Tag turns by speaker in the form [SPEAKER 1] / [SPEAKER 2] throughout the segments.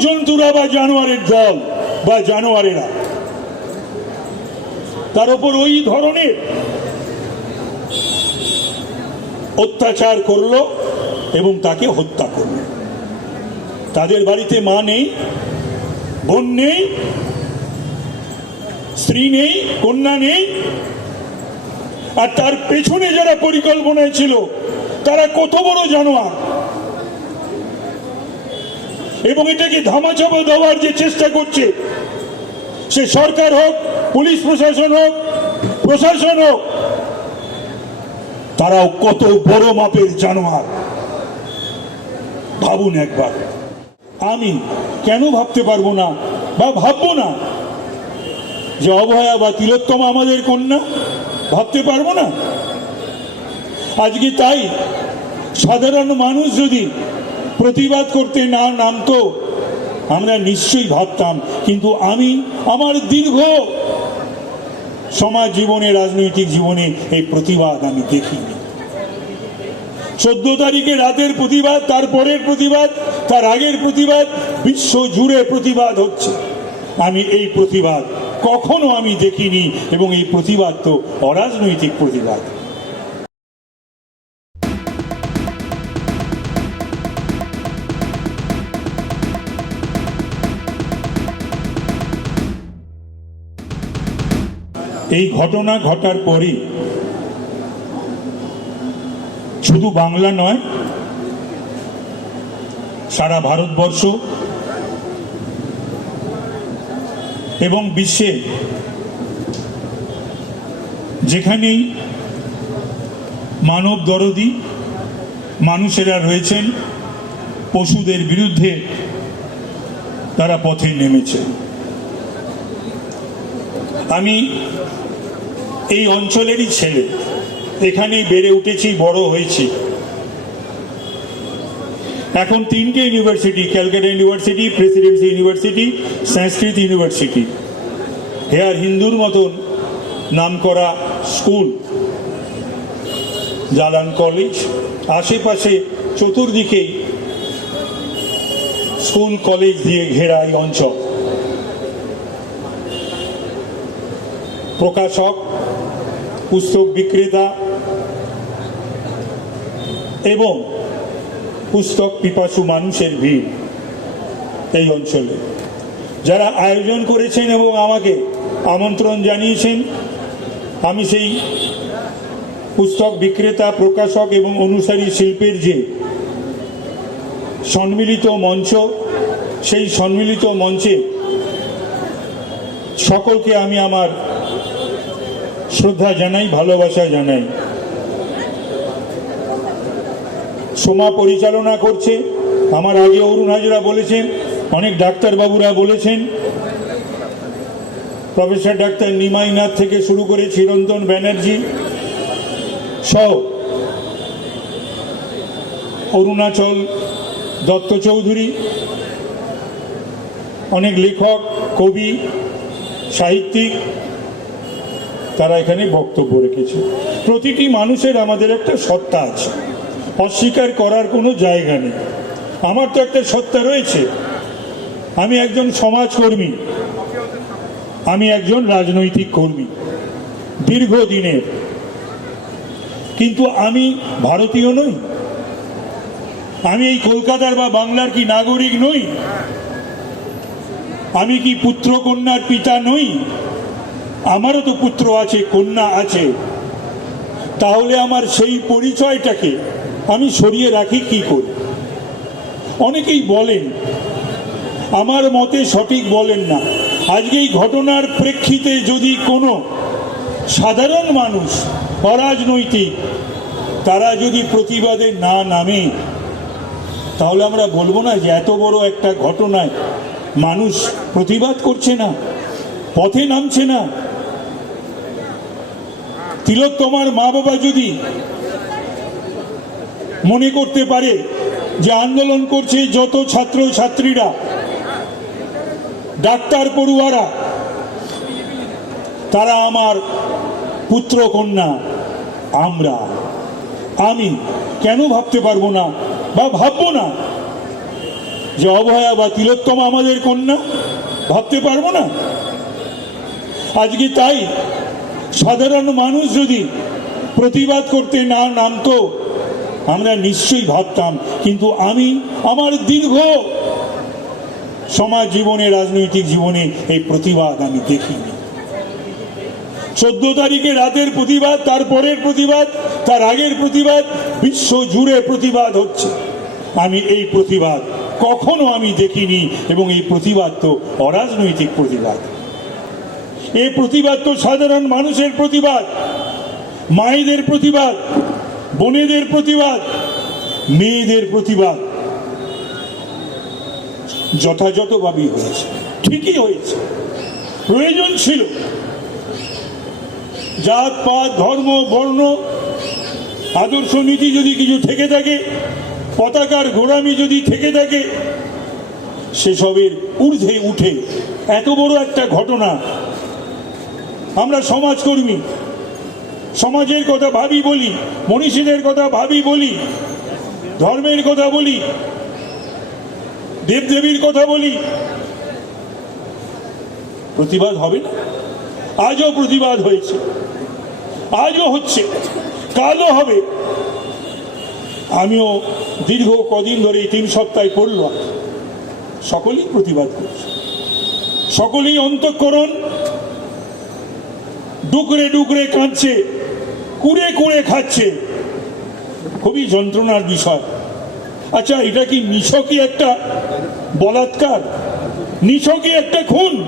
[SPEAKER 1] জন্তুরা বা জানোয়ারের দল বা জানোয়ারেরা তার উপর ওই ধরনের অত্যাচার করল এবং তাকে হত্যা করল। তাদের বাড়িতে মা নেই, বোন নেই, স্ত্রী নেই, কন্যা নেই। আর তার পেছনে যারা পরিকল্পনায় ছিল, তারা কত বড় জানোয়ার? এবং এটাকে ধামাচাপা দেওয়ার যে চেষ্টা করছে, সে সরকার হোক, পুলিশ প্রশাসন হোক প্রশাসন হোক, তারাও কত বড় মাপের জানোয়ার। ভাবুন একবার। আমি কেন ভাবতে পারব না বা ভাববো না যে অভয়া বা তিলোত্তমা আমাদের কন্যা? ভাবতে পারব না? আজকে তাই সাধারণ মানুষ যদি প্রতিবাদ করতে না নামতো, আমরা নিশ্চয়ই ভাবতাম, কিন্তু আমি আমার দীর্ঘ সমাজ জীবনে, রাজনৈতিক জীবনে এই প্রতিবাদ আমি দেখিনি। চোদ্দ তারিখে রাতের প্রতিবাদ, তার পরের প্রতিবাদ, তার আগের প্রতিবাদ, বিশ্ব জুড়ে প্রতিবাদ হচ্ছে। আমি এই প্রতিবাদ কখনো আমি দেখিনি এবং এই প্রতিবাদ তো অরাজনৈতিক প্রতিবাদ। এই ঘটনা ঘটার পরে শুধু বাংলা নয়, সারা ভারতবর্ষ এবং বিশ্বে যেখানেই মানব দরদি মানুষেরা রয়েছেন, পশুদের বিরুদ্ধে তারা পথে নেমেছে। আমি এই অঞ্চলেরই ছেলে। এখানেই বেড়ে উঠেছি, বড় হয়েছি। এখন তিনটে university, Calcutta university, Presidency university, Sanskrit university. Hare হিন্দুর মতন নামকরা স্কুল, জালান কলেজ, আশেপাশে চতুর্দিকেই স্কুল, কলেজ দিয়ে ঘেরা এই অঞ্চল। প্রকাশক, পুস্তক বিক্রেতা এবং পুস্তক পিপাসু মানুষের ভিড় এই অঞ্চলে। যারা আয়োজন করেছেন এবং আমাকে আমন্ত্রণ জানিয়েছেন, আমি সেই পুস্তক বিক্রেতা, প্রকাশক এবং অনুসারী শিল্পের যে সম্মিলিত মঞ্চ, সেই সম্মিলিত মঞ্চে সকলকে আমি আমার শ্রদ্ধা জানাই, ভালোবাসা জানাই। সোমা পরিচালনা করছে। আমার আগে অরুণ হাজরা বলেছেন, অনেক ডাক্তারবাবুরা বলেছেন। প্রফেসর ডাক্তার নিমাইনাথ থেকে শুরু করে চিরন্তন ব্যানার্জি। সহ অরুণাচল দত্ত চৌধুরী, অনেক লেখক, কবি, সাহিত্যিক তারা এখানে বক্তব্য রেখেছে। প্রতিটি মানুষের আমাদের একটা সত্তা আছে। অস্বীকার করার কোনো জায়গা নেই। আমার তো একটা সত্তা রয়েছে। আমি একজন সমাজকর্মী। আমি একজন রাজনৈতিক কর্মী। দীর্ঘদিনের। কিন্তু আমি ভারতীয় নই। আমি এই কলকাতার বা বাংলার কি নাগরিক নই? আমি কি পুত্র কন্যার পিতা নই? আমারও তো পুত্র আছে, কন্যা আছে। তাহলে আমার সেই পরিচয়টাকে আমি সরিয়ে রাখি কি করে? অনেকেই বলেন, আমার মতে সঠিক বলেন না। আজকে এই ঘটনার প্রেক্ষিতে যদি কোনো সাধারণ মানুষ অরাজনৈতিক, তারা যদি প্রতিবাদে না নামে, তাহলে আমরা বলব না যে এত বড় একটা ঘটনায় মানুষ প্রতিবাদ করছে না, পথে নামছে না। তিলোত্তমার মা বাবা যদি মনে করতে পারে যে আন্দোলন করছে যত ছাত্র ছাত্রীরা ডাক্তার পড়ুয়ারা, তারা আমার পুত্র কন্যা, আমরা। আমি কেন ভাবতে পারব না বা ভাববো না যে অভয়া বা তিলোত্তমা আমাদের কন্যা? ভাবতে পারব না? আজকে তাই সাধারণ মানুষ যদি প্রতিবাদ করতে না নামতো, আমরা নিশ্চয়ই ভাবতাম, কিন্তু আমি আমার দীর্ঘ সমাজ জীবনে, রাজনৈতিক জীবনে এই প্রতিবাদ আমি দেখিনি। চোদ্দ তারিখে রাতের প্রতিবাদ, তার পরের প্রতিবাদ, তার আগের প্রতিবাদ, বিশ্ব জুড়ে প্রতিবাদ হচ্ছে। আমি এই প্রতিবাদ কখনো আমি দেখিনি এবং এই প্রতিবাদ তো অরাজনৈতিক প্রতিবাদ। এই প্রতিবাদ তো সাধারণ মানুষের প্রতিবাদ, মায়েদের প্রতিবাদ, বোনেদের প্রতিবাদ, মেয়েদের প্রতিবাদ। যথাযথভাবেই হয়েছে, ঠিকই হয়েছে, প্রয়োজন ছিল। জাত, পাত, ধর্ম, বর্ণ, আদর্শ নীতি যদি কিছু থেকে থাকে, পতাকার গোড়ামি যদি থেকে থাকে, সেসবের ঊর্ধ্বে উঠে এত বড় একটা ঘটনা আমরা সমাজকর্মী। সমাজের কথা ভাবি বলি, মনীষীদের কথা ভাবি বলি, ধর্মের কথা বলি, দেবদেবীর কথা বলি। প্রতিবাদ হবে না? আজও প্রতিবাদ হয়েছে। আজও হচ্ছে। কালও হবে। আমিও দীর্ঘ কদিন ধরে এই তিন সপ্তাহে পড়লাম। সকলেই প্রতিবাদ করছে। সকলেই অন্তঃকরণ ডুকরে ডুকরে কাঁদছে, কুড়ে কুড়ে খাচ্ছে। খুবই যন্ত্রণার বিষয়। আচ্ছা এটা কি নিছকই একটা বলাৎকার? নিছকই একটা খুন?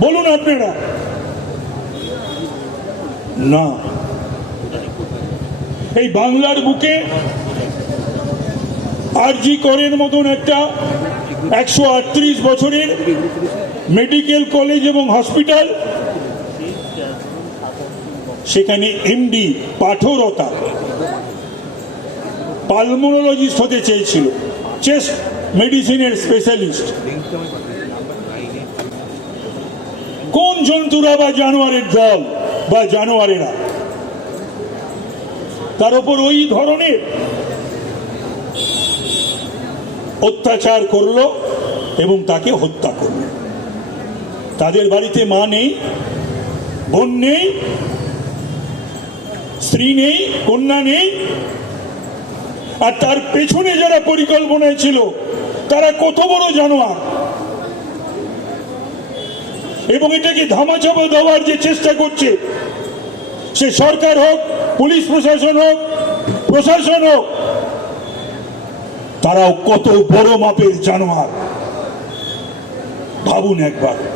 [SPEAKER 1] বলুন আপনারা। না। এই বাংলার বুকে আরজি করের মতন একটা একশো আটত্রিশ বছরের মেডিকেল কলেজ এবং হসপিটাল সেখানে এমডি পাঠরতা পালমোনোলজিস্ট হতে চেয়েছিল। চেস্ট মেডিসিনের স্পেশালিস্ট কোন জন্তুরা বা জানোয়ারের দল বা জানোয়ারেরা? তার উপর ওই ধরনের অত্যাচার করল এবং তাকে হত্যা করল। তাদের বাড়িতে মা নেই, বোন নেই স্ত্রী নেই, কন্যা নেই। আর তার পেছনে যারা পরিকল্পনায় ছিল, তারা কত বড় জানোয়ার। এবং এটাকে ধামাচাপা দেওয়ার যে চেষ্টা করছে, সে সরকার হোক, পুলিশ প্রশাসন হোক প্রশাসন হোক, তারাও কত বড় মাপের জানোয়ার। ভাবুন একবার।